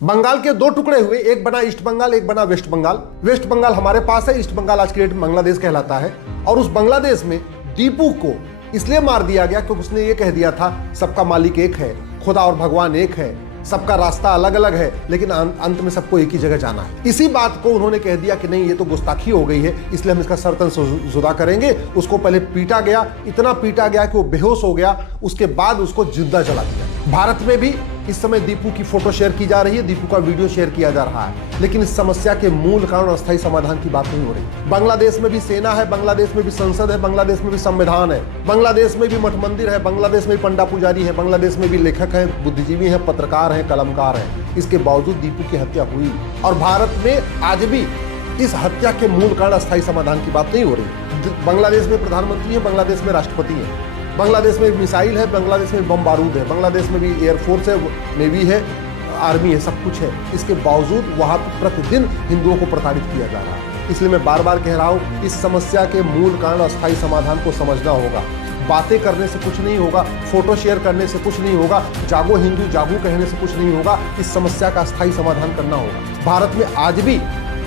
बंगाल के दो टुकड़े हुए, एक बना ईस्ट बंगाल, एक बना वेस्ट बंगाल। वेस्ट बंगाल हमारे पास है, ईस्ट बंगाल आज के डेट में बांग्लादेश कहलाता है। और उस बांग्लादेश में दीपू को इसलिए मार दिया गया क्योंकि उसने ये कह दिया था सबका मालिक एक है, खुदा और भगवान एक है, सबका रास्ता अलग अलग है, लेकिन अंत में सबको एक ही जगह जाना है। इसी बात को उन्होंने कह दिया कि नहीं, ये तो गुस्ताखी हो गई है, इसलिए हम इसका सरतन जुदा करेंगे। उसको पहले पीटा गया, इतना पीटा गया कि वो बेहोश हो गया, उसके बाद उसको जिंदा जला दिया। भारत में भी इस समय दीपू की फोटो शेयर की जा रही है, दीपू का वीडियो शेयर किया जा रहा है, लेकिन इस समस्या के मूल कारण अस्थायी समाधान की बात नहीं हो रही। बांग्लादेश में भी सेना है, बांग्लादेश में भी संसद है, बांग्लादेश में भी संविधान है, बांग्लादेश में भी मठ मंदिर है, बांग्लादेश में भी पंडा पुजारी है, बांग्लादेश में भी लेखक हैं, बुद्धिजीवी हैं, पत्रकार हैं, कलमकार हैं। इसके बावजूद दीपू की हत्या हुई और भारत में आज भी इस हत्या के मूल कारण अस्थायी समाधान की बात नहीं हो रही। बांग्लादेश में प्रधानमंत्री है, बांग्लादेश में राष्ट्रपति है, बांग्लादेश में मिसाइल है, बांग्लादेश में बम बारूद है, बांग्लादेश में भी एयरफोर्स है, नेवी है, आर्मी है, सब कुछ है। इसके बावजूद वहाँ पर प्रतिदिन हिंदुओं को प्रताड़ित किया जा रहा है। इसलिए मैं बार बार कह रहा हूँ, इस समस्या के मूल कारण अस्थायी समाधान को समझना होगा। बातें करने से कुछ नहीं होगा, फोटो शेयर करने से कुछ नहीं होगा, जागो हिंदू जागो कहने से कुछ नहीं होगा। इस समस्या का अस्थायी समाधान करना होगा। भारत में आज भी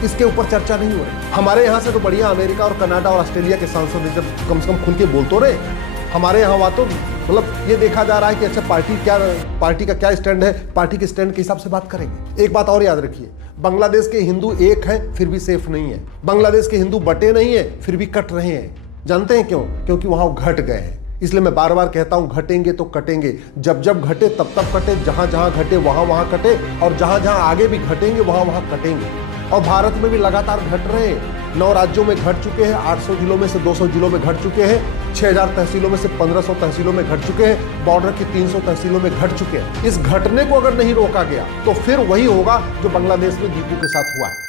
इसके ऊपर चर्चा नहीं हो रही। हमारे यहाँ से तो बढ़िया अमेरिका और कनाडा और ऑस्ट्रेलिया के सांसद जब कम से कम खुल के बोल तो रहे। हमारे यहाँ वहाँ तो मतलब ये देखा जा रहा है कि अच्छा पार्टी का क्या स्टैंड है, पार्टी के स्टैंड के हिसाब से बात करेंगे। एक बात और याद रखिए, बांग्लादेश के हिंदू एक हैं फिर भी सेफ नहीं है, बांग्लादेश के हिंदू बटे नहीं है फिर भी कट रहे हैं। जानते हैं क्यों? क्योंकि वहाँ वो घट गए हैं। इसलिए मैं बार बार कहता हूं, घटेंगे तो कटेंगे, जब जब घटे तब तब कटे, जहां जहां घटे वहां वहां कटे, और जहां जहां आगे भी घटेंगे वहां वहां कटेंगे। और भारत में भी लगातार घट रहे हैं। 9 राज्यों में घट चुके हैं, 800 जिलों में से 200 जिलों में घट चुके हैं, 6000 तहसीलों में से 1500 तहसीलों में घट चुके हैं, बॉर्डर की 300 तहसीलों में घट चुके हैं। इस घटने को अगर नहीं रोका गया तो फिर वही होगा जो बांग्लादेश में दीपू के साथ हुआ है।